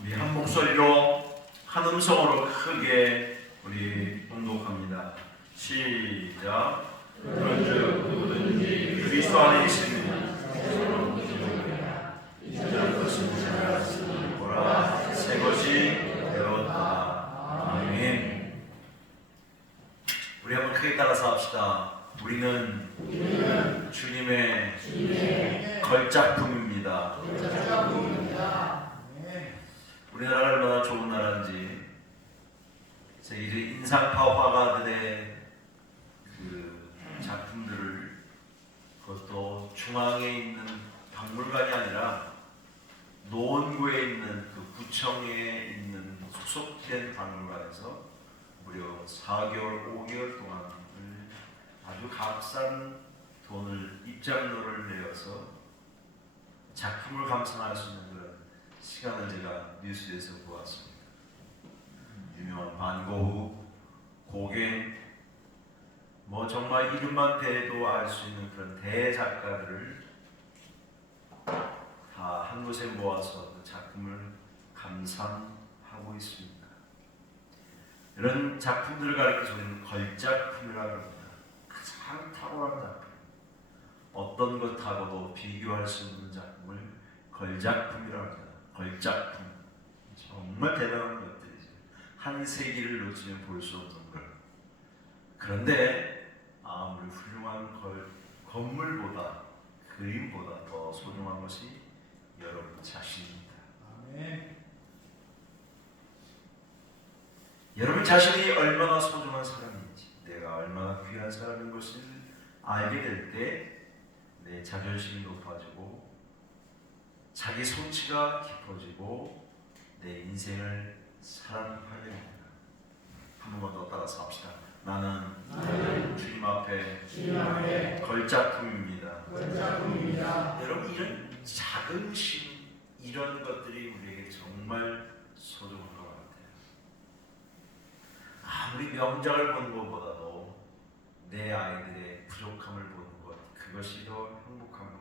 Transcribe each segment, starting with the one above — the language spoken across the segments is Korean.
우리 한 목소리로 한 음성으로 크게 우리 봉독합니다. 시작. 그런즉 누구든지 그리스도 안에 있으면 새로운 구주가 이전 것은 지나갔으니 보라 새 것이 되었다. 아멘. 우리 한번 크게 따라서 합시다. 우리는 주님의 걸작품입니다. 우리나라가 얼마나 좋은 나라인지 세계적 인상파 화가들의 그 작품들을 그것도 중앙에 있는 박물관이 아니라 노원구에 있는 그 구청에 있는 소속된 박물관에서 무려 4개월, 5개월 동안 아주 값싼 돈을 입장료를 내어서 작품을 감상할 수 있는 그런 시간을 제가 뉴스에서 보았습니다. 유명한 반 고흐, 고갱, 뭐 정말 이름만 대도 알 수 있는 그런 대작가들을 다 한 곳에 모아서 그 작품을 감상하고 있습니다. 이런 작품들을 가리켜서 우리는 걸작품이라고 합니다. 가장 탁월한 작품, 어떤 것하고도 비교할 수 없는 작품을 걸작품이라고 합니다. 걸작품, 정말 대단한 것들이죠. 한 세기를 놓치면 볼 수 없는 걸. 그런데 아무리 훌륭한 건물보다, 그림보다 더 소중한 것이 여러분 자신입니다. 아멘. 여러분 자신이 얼마나 소중한 사람인지, 내가 얼마나 귀한 사람인 것을 알게 될 때 내 자존심이 높아지고 자기 성취가 깊어지고 내 인생을 사랑하게 됩니다. 한 번만 더 따라서 합시다. 나는 주님 앞에 걸작품입니다. 여러분, 이런 자긍심, 이런 것들이 우리에게 정말 소중한 것 같아요. 아무리 명작을 보는 것보다도 내 아이들의 부족함을 보는 것, 그것이 더 행복한 것,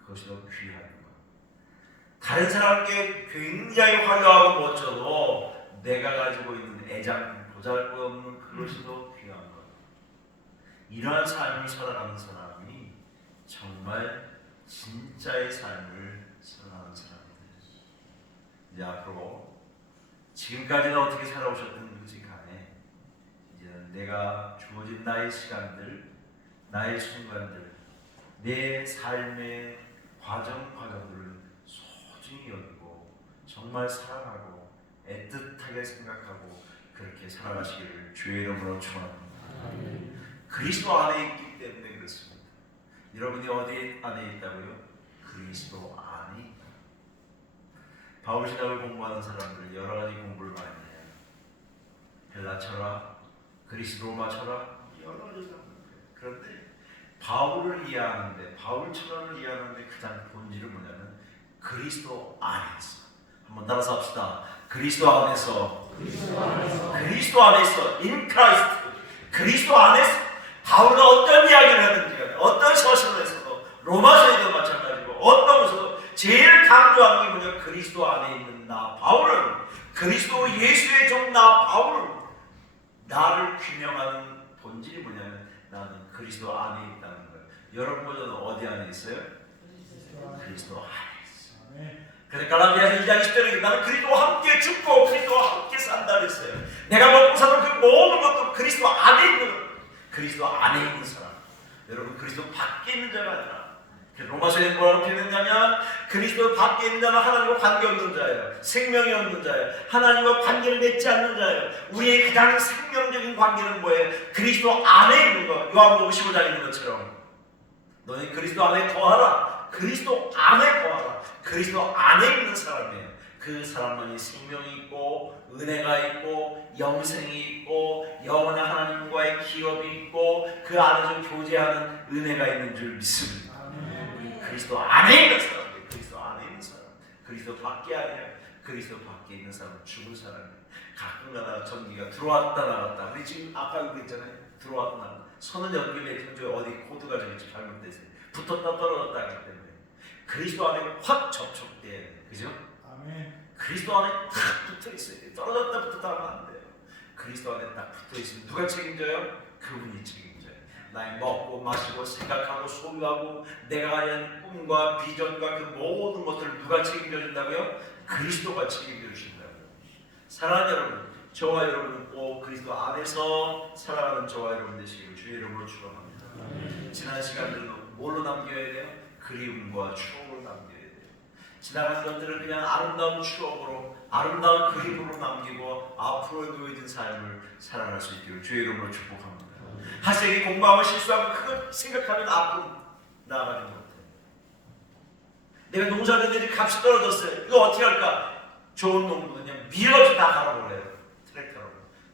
그것이 더 귀한 것. 다른 사람께 굉장히 화려하고 멋져도 내가 가지고 있는 애장, 보잘것없는 그것이 더 귀한 것. 이러한 삶을 살아가는 사람이 정말 진짜의 삶을 살아가는 사람입니다. 이제 앞으로 지금까지는 어떻게 살아오셨든지 간에 이제는 내가 주어진 나의 시간들, 나의 순간들, 내 삶의 과정들을 소중히 여기고 정말 사랑하고 애틋하게 생각하고 그렇게 살아가시기를 주의 이름으로 축원합니다. 그리스도 안에 있기 때문에 그렇습니다. 여러분이 어디 안에 있다고요? 그리스도 안에 있다. 바울 신학을 공부하는 사람들 여러 가지 공부를 많이 해요. 헬라 철학, 그리스 로마 철학, 여러 가지 공부를 해요. 그런데 바울을 이해하는데, 바울 철학을 이해하는데 가장 본질은 뭐냐면 그리스도 안에서. 한번 따라서 합시다. 그리스도 안에서, 그리스도 안에서, in Christ, 그리스도 안에서. 바울은 어떤 이야기를 하든지 간에, 어떤 서신에서도, 로마서에도 마찬가지고, 어떤 것에도 제일 강조하는 게 뭐냐? 그리스도 안에 있는 나 바울은, 그리스도 예수의 종 나 바울은, 나를 규명하는 본질이 뭐냐면 나는 그리스도 안에 있다는 거예요. 여러분 모두는 어디 안에 있어요? 그리스도 안에 있어요. 그래서 갈라디아서 2장 20절에 나는 그리스도와 함께 죽고 그리스도와 함께 산다 그랬어요. 내가 먹고 사는 그 모든 것도 그리스도 안에 있는 것, 그리스도 안에 있는 사람. 여러분, 그리스도 밖에 있는 자가 아니라, 로마서에 뭐라고 표현했냐면 그리스도 밖에 있는 자는 하나님과 관계없는 자예요. 생명이 없는 자예요. 하나님과 관계를 맺지 않는 자예요. 우리의 가장 생명적인 관계는 뭐예요? 그리스도 안에 있는 거. 요한복음 15장에 있는 것처럼 너희 그리스도 안에 거하라. 그리스도 안에 거하라. 그리스도 안에 있는 사람이에요. 그 사람만이 생명이 있고 은혜가 있고 영생이 있고 영원한 하나님과의 기업이 있고 그 안에서 교제하는 은혜가 있는 줄 믿습니다. 그리스도 안에 있는 사람들, 그리스도 안에 있는 사람, 그리스도 밖에 아니에요. 그리스도 밖에 있는 사람은 죽은 사람이에요. 가끔 가다가 전기가 들어왔다 나갔다. 우리 지금 아까 그랬잖아요. 들어왔다 나갔다. 손은 연결돼 있죠. 어디 코드가 저기 잘못됐어요. 붙었다 떨어졌다 하기 때문에 그리스도 안에 확 접촉돼야 돼요. 그죠? 아멘. 그리스도 안에 딱 붙어 있어야 돼요. 떨어졌다 붙었다 하면 안 돼요. 그리스도 안에 딱 붙어 있으면 누가 책임져요? 그분이 책임져요. 나의 먹고 마시고 생각하고 소유하고 내가 가진 꿈과 비전과 그 모든 것들을 누가 책임져 준다고요? 그리스도가 책임져 주신다고요. 사랑하는 여러분, 저와 여러분은 꼭 그리스도 안에서 살아가는 저와 여러분 되시기를 주의 이름으로 축원합니다. 지난 시간들은 뭘로 남겨야 돼요? 그리움과 추억으로 남겨야 돼요. 지나간 것들을 그냥 아름다운 추억으로, 아름다운 그림으로 남기고 앞으로 놓여진 삶을 살아갈 수 있기를 주의 이름으로 축복합니다. 학생이 공부하면 실수하고 그걸 생각하면 앞으로 나아가지 못해. 내가 농사를 냈는데 값이 떨어졌어요. 이거 어떻게 할까? 좋은 농부는 그냥 밀어서 다 갈아버려요. 트랙터로.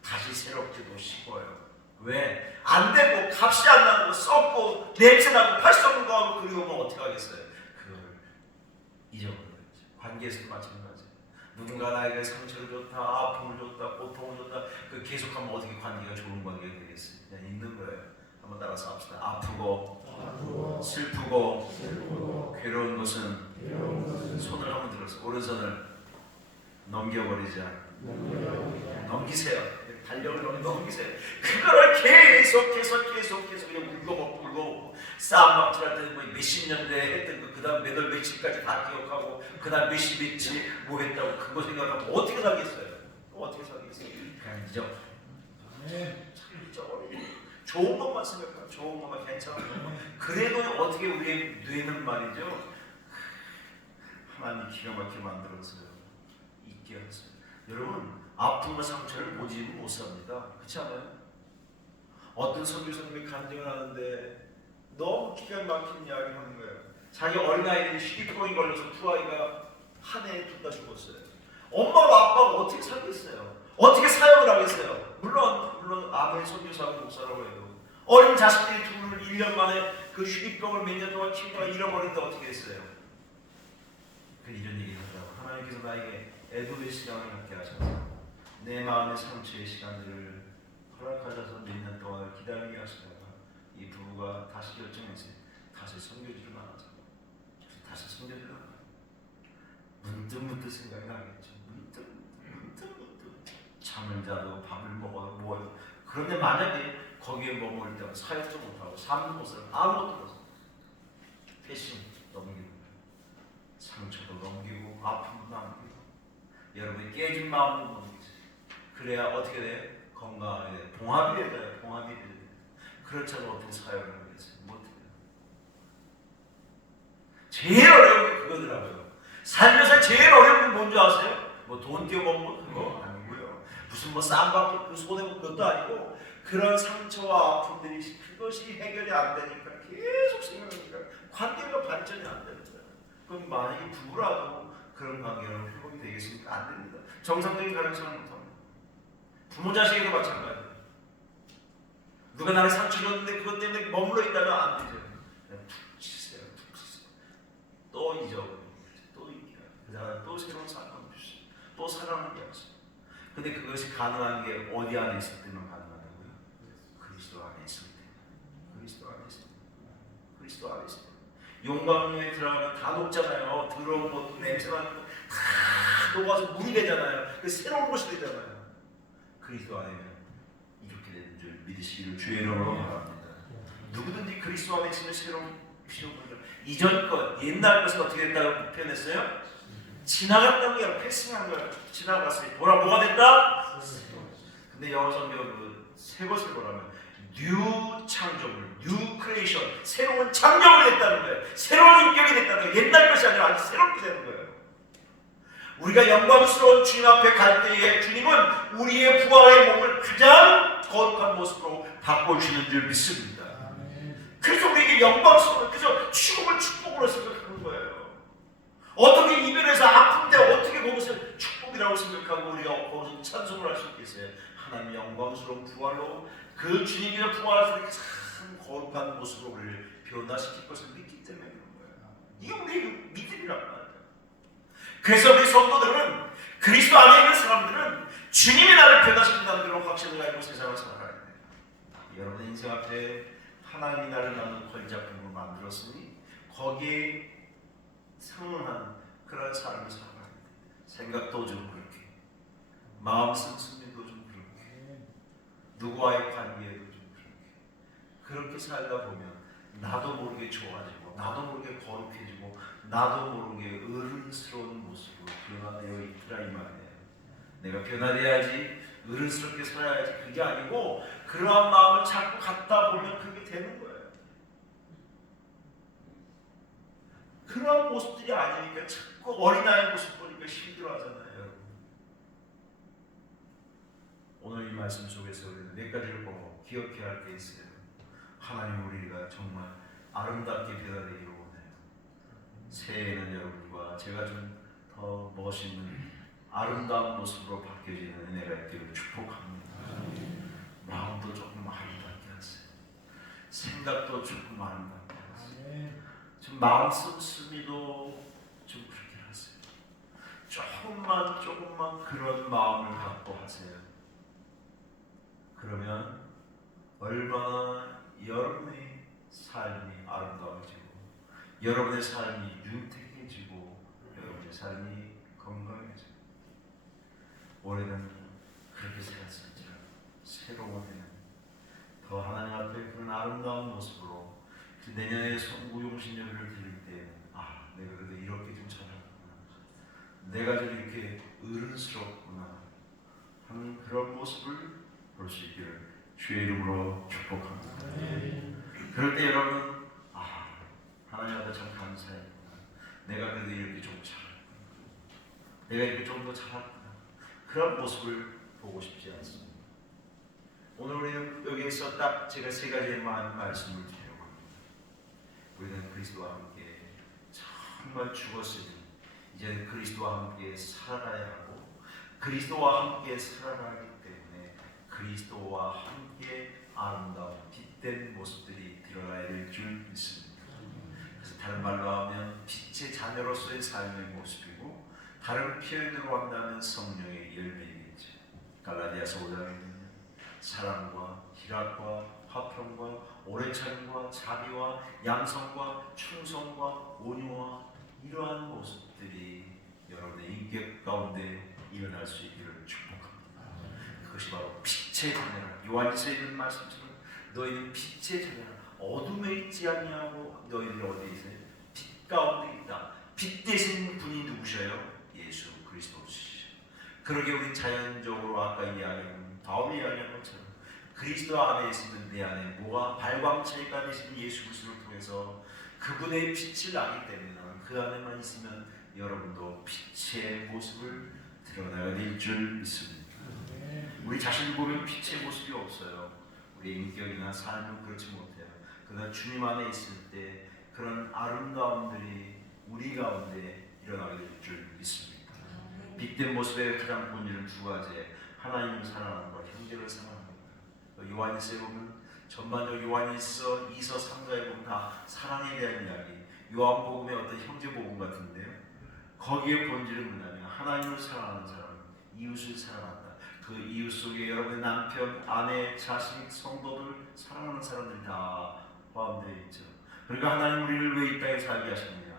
다시 새롭게도 심어요. 왜? 안 되고 값이 안 나고 썩고 냄새나고 팔 썩는 거 하고 그리우면 어떻게 하겠어요? 그걸 잊어버려요. 관계에서도 마찬가지예요. 누군가 나에게 상처를 줬다, 아픔을 줬다, 고통을 줬다. 그 계속하면 어떻게 관계가 좋은 관계가 되겠어요? 그냥 있는 거예요. 한번 따라서 합시다. 아프고 슬프고 괴로운 것은 손을 한번 들어서 오른손을 넘겨버리자. 넘기세요. 달력을 넘기세요. 그거를 계속 그냥 울고먹고 싸움막질할 때 뭐 몇십 년대에 했던 거, 그 다음 몇 월 며칠까지 다 기억하고 그 다음 몇십 며칠 뭐 했다고 그거 생각하면 어떻게 살겠어요? 어떻게 살겠어요? 그냥 잊어버리고 좋은 것만 생각하고 좋은 것만 괜찮은 것만. 그래도 어떻게 우리의 뇌는 말이죠, 하나님 기가 막히게 만들었어요. 있게 하세요. 여러분, 아픔과 상처를 모지는 못 삽니다. 그렇지 않아요? 어떤 선교사님이 간증을 하는데 너무 기가 막힌 이야기를 하는 거예요. 자기 어린아이들이 식이병이 걸려서 두 아이가 한 해에 둘 다 죽었어요. 엄마와 아빠가 어떻게 살겠어요? 어떻게 사역을 하겠어요? 물론 아무리 선교사하고 목사라고 해도 어린 자식들이 둘을 1년 만에 그 식이병을 몇 년 동안 키우다가 잃어버린다 어떻게 했어요? 이런 얘기를 하더라고요. 하나님께서 나에게 애도의 시간을 갖게 하셔서 내 마음의 상처의 시간들을 허락하셔서 몇 년 동안 기다리게 하시다가 이 부부가 다시 결정했어요. 다시 섬겨주를 나가자. 다시 섬겨주를 나가자. 문득 생각이 나겠죠. 문득 잠을 자도 밥을 먹어도 뭐해도. 그런데 만약에 거기에 머무를 때는 사역도 못하고 삶도 못살고 아무것도 못하고 패신 넘기고 상처도 넘기고 아픔도 남기고 여러분이 깨진 마음도 넘기고 그래야 어떻게 돼요? 건강하게 돼요. 봉합이 돼요. 봉합이 돼요. 그렇지 않으면 어떻게 사역을 하겠어요? 못해요. 제일 어려운 게 그거더라고요. 살면서 제일 어려운 게 뭔지 아세요? 뭐 돈 떼어먹는 그거 아니고요. 무슨 뭐 쌈밥도 그 손해본 것도 아니고 그런 상처와 아픔들이 그것이 해결이 안 되니까 계속 생각하니까 관계가 발전이 안 되는 거예요. 그럼 만약에 부부라도 그런 관계는 회복이 되겠습니까? 안 됩니다. 정상적인 가능성은 못합니다. 부모 자식에도 마찬가지예요. 누가 나를 상처 줬는데 그것 때문에 머물러 있다면 안 되죠. 푹 치세요. 또 잊어버리고 또 잊게 하고 그 다음에 또 새로운 사랑을 주시고 또 사랑하게 하시고. 근데 그것이 가능한 게 어디 안에 있을 때만 가능하다고요? 그리스도 안에 있을 때. 그리스도 안에 있을 때. 그리스도 안에 있을 때. 용광로에 들어가면 다 녹잖아요. 더러운 것도 냄새나는 거 다 녹아서 물이 되잖아요. 그 새로운 것이 되잖아요. 그리스도 안에는 이렇게 되는 줄 믿으시기를 주의 이름으로 바랍니다. 누구든지 그리스도 안에 있으면 새로운 필요합니다. 이전 것, 옛날 것은 어떻게 됐다고 표현했어요? 지나갔다는 게 아니라 패싱한 거예요. 지나갔어요. 뭐가 됐다? 근데 영어 성경은 새 것을 뭐라면 뉴 창조물, 뉴 크리에이션, 새로운 창조물이 됐다는 거예요. 새로운 인격이 됐다는 거예요. 옛날 것이 아니라 아주 새롭게 되는 거예요. 우리가 영광스러운 주님 앞에 갈 때에 주님은 우리의 부활의 몸을 가장 거룩한 모습으로 바꿔주시는 줄 믿습니다. 그래서 우리에게 영광스러운, 그래서 죽음을 축복으로 생각하는 거예요. 어떻게 이별해서 아픈데 어떻게 그것을 축복이라고 생각하고 우리가 거기서 찬송을 할 수 있겠어요? 하나님의 영광스러운 부활로 그 주님께서 부활하셔서 참 거룩한 모습으로 우리를 변화시킬 것을 믿기 때문에 그런 거예요. 이게 우리의 믿음이란 말이에요. 그래서 우리 성도들은 그리스도 안에 있는 사람들은 주님이 나를 변화시킨다는 그런 확신을 가지고 세상을 살아가야 돼요. 여러분의 인생 앞에 하나님이 나를 나누는 걸작품으로 만들었으니 거기에 상응한 그런 삶을 살아가야 돼요. 생각도 좀 그렇게, 마음 씀씀이도 좀 그렇게, 누구와의 관계도 좀 그렇게 살다 보면 나도 모르게 좋아지고 나도 모르게 거룩해지고 나도 모르게 어른스러운 모습으로 변화되어 있더라 이 말이에요. 내가 변화돼야지, 어른스럽게 살아야지, 그게 아니고 그러한 마음을 자꾸 갖다 보면 그게 되는 거예요. 그러한 모습들이 아니니까 자꾸 어린아이 모습 보니까 힘들어하잖아요. 여러분. 오늘 이 말씀 속에서 우리는 몇 가지를 보고 기억해야 할 게 있어요. 하나님, 우리가 정말 아름답게 변화되기를 원해요. 새해에는 여러분과 제가 좀 더 멋있는 아름다운 모습으로 바뀌어지는 은혜가 있기를 축복합니다. 마음도 조금 아름답게 하세요. 생각도 조금 아름답게 하세요. 좀 마음 씀씀이도 좀 그렇게 하세요. 조금만 그런 마음을 갖고 하세요. 그러면 얼마나 여러분의 삶이 아름다워지고 여러분의 삶이 윤택해지고 여러분의 삶이 건강해지고 올해는 그렇게 살았을지라 새로운 해는 더 하나님 앞에 그런 아름다운 모습으로 내년에 무용신 예배를 드릴 때 내가 그래도 이렇게 좀 잘하구나, 내가 좀 이렇게 어른스럽구나 하는 그런 모습을 볼 수 있기를 주의 이름으로 축복합니다. 그럴 때 여러분 하나님 앞에 참 감사했구나, 내가 그래도 이렇게 좀 잘했구나, 내가 이렇게 좀 더 잘했구나, 그런 모습을 보고 싶지 않습니다. 오늘 우리는 여기에서 딱 제가 세 가지의 말씀을 드리려고 합니다. 우리는 그리스도와 함께 정말 죽었으니 이제 그리스도와 함께 살아가야 하고 그리스도와 함께 살아가기 때문에 그리스도와 함께 아름다운 빛된 모습들이 드러나야 될 줄 믿습니다. 그래서 다른 말로 하면 빛의 자녀로서의 삶의 모습이고 다른 표현으로 한다면 성령의 열매이겠죠. 갈라디아서 5장에는 사랑과 희락과 화평과 오래 참음과 자비와 양성과 충성과 온유와 이러한 모습들이 여러분의 인격 가운데 일어날 수 있기를 축복합니다. 그것이 바로 빛의 자녀라. 요한일서에 있는 말씀처럼 너희는 빛의 자녀라. 어둠에 있지 아니하고 너희들 어디에 있어요? 빛 가운데 있다. 빛 되신 분이 누구셔요? 예수 그리스도시죠. 그러게 우리 자연적으로 아까 이야기한 바울이 이야기한 것처럼 그리스도 안에 있으면 내 안에 뭐가 발광체가 되신 예수 그리스도를 통해서 그분의 빛을 나기 때문에 그 안에만 있으면 여러분도 빛의 모습을 드러나야 될 줄 믿습니다. 우리 자신을 보면 빛의 모습이 없어요. 우리 인격이나 삶은 그렇지 못해요. 그러나 주님 안에 있을 때 그런 아름다움들이 우리 가운데 일어나게 될 줄 믿습니다. 빛된 모습의 가장 본질은 두 가지, 하나님을 사랑하는 것, 형제를 사랑하는 것. 요한일서에 보면 전반적으로 요한일서 2서 3서에 보면 다 사랑에 대한 이야기, 요한복음의 어떤 형제복음 같은데요. 거기에 본질은 뭐냐면 하나님을 사랑하는 사람, 이웃을 사랑한다. 그 이웃 속에 여러분의 남편, 아내, 자식, 성도들 사랑하는 사람들이 다 포함되어 있죠. 그러니까 하나님 우리를 왜 이 땅에 살게 하셨느냐?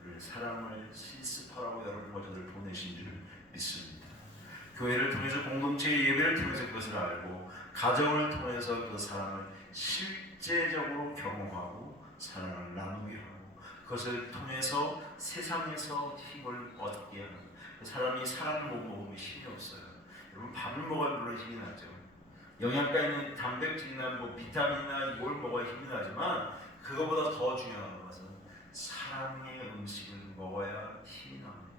우리를 사랑을 실습하라고 여러분과 저를 보내신 줄 믿습니다. 교회를 통해서 공동체의 예배를 통해서 그것을 알고 가정을 통해서 그 사랑을 실제적으로 경험하고 사랑을 나누게 하고 그것을 통해서 세상에서 힘을 얻게 하는, 사람이 사람을 못 먹으면 힘이 없어요. 여러분 밥을 먹어야 물론 힘이 나죠. 영양가 있는 단백질이나 뭐 비타민이나 뭘 먹어야 힘이 나지만 그거보다 더 중요한 것은 사랑의 음식을 먹어야 힘이 납니다.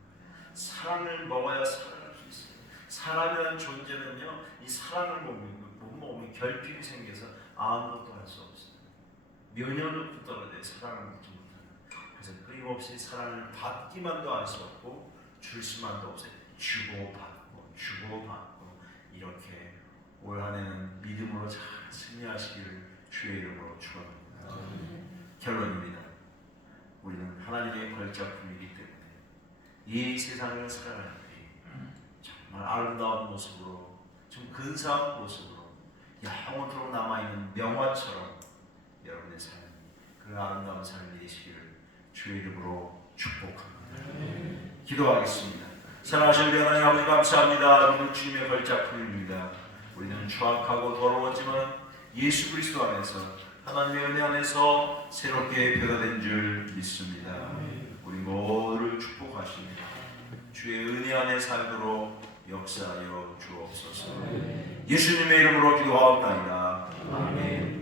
사랑을 먹어야 살아갈 수 있어요. 사람이라는 존재는요, 이 사랑을 못 먹으면 결핍이 생겨서 아무것도 할 수 없어요. 면역력도 떨어져요. 사랑을 먹지 못하면. 그래서 끊임없이 사랑을 받기만도 할 수 없고 줄 수만도 없어요. 주고받고 이렇게 올 한해는 믿음으로 잘 승리하시기를 주의 이름으로 축원합니다. 결론입니다. 우리는 하나님의 걸작품이기 때문에 이 세상을 살아갈 때 정말 아름다운 모습으로, 좀 근사한 모습으로 영원토록 남아있는 명화처럼 여러분의 삶, 그 아름다운 삶이 되시기를 주의 이름으로 축복합니다. 기도하겠습니다. 사랑하신 우리 하나님 아버지 감사합니다. 오늘 주님의 걸작품입니다. 우리는 추악하고 더러웠지만 예수 그리스도 안에서 하나님의 은혜 안에서 새롭게 변화된 줄 믿습니다. 우리 모두를 축복하십니다. 주의 은혜 안에 살도록 역사하여 주옵소서. 예수님의 이름으로 기도하옵나이다. 아멘.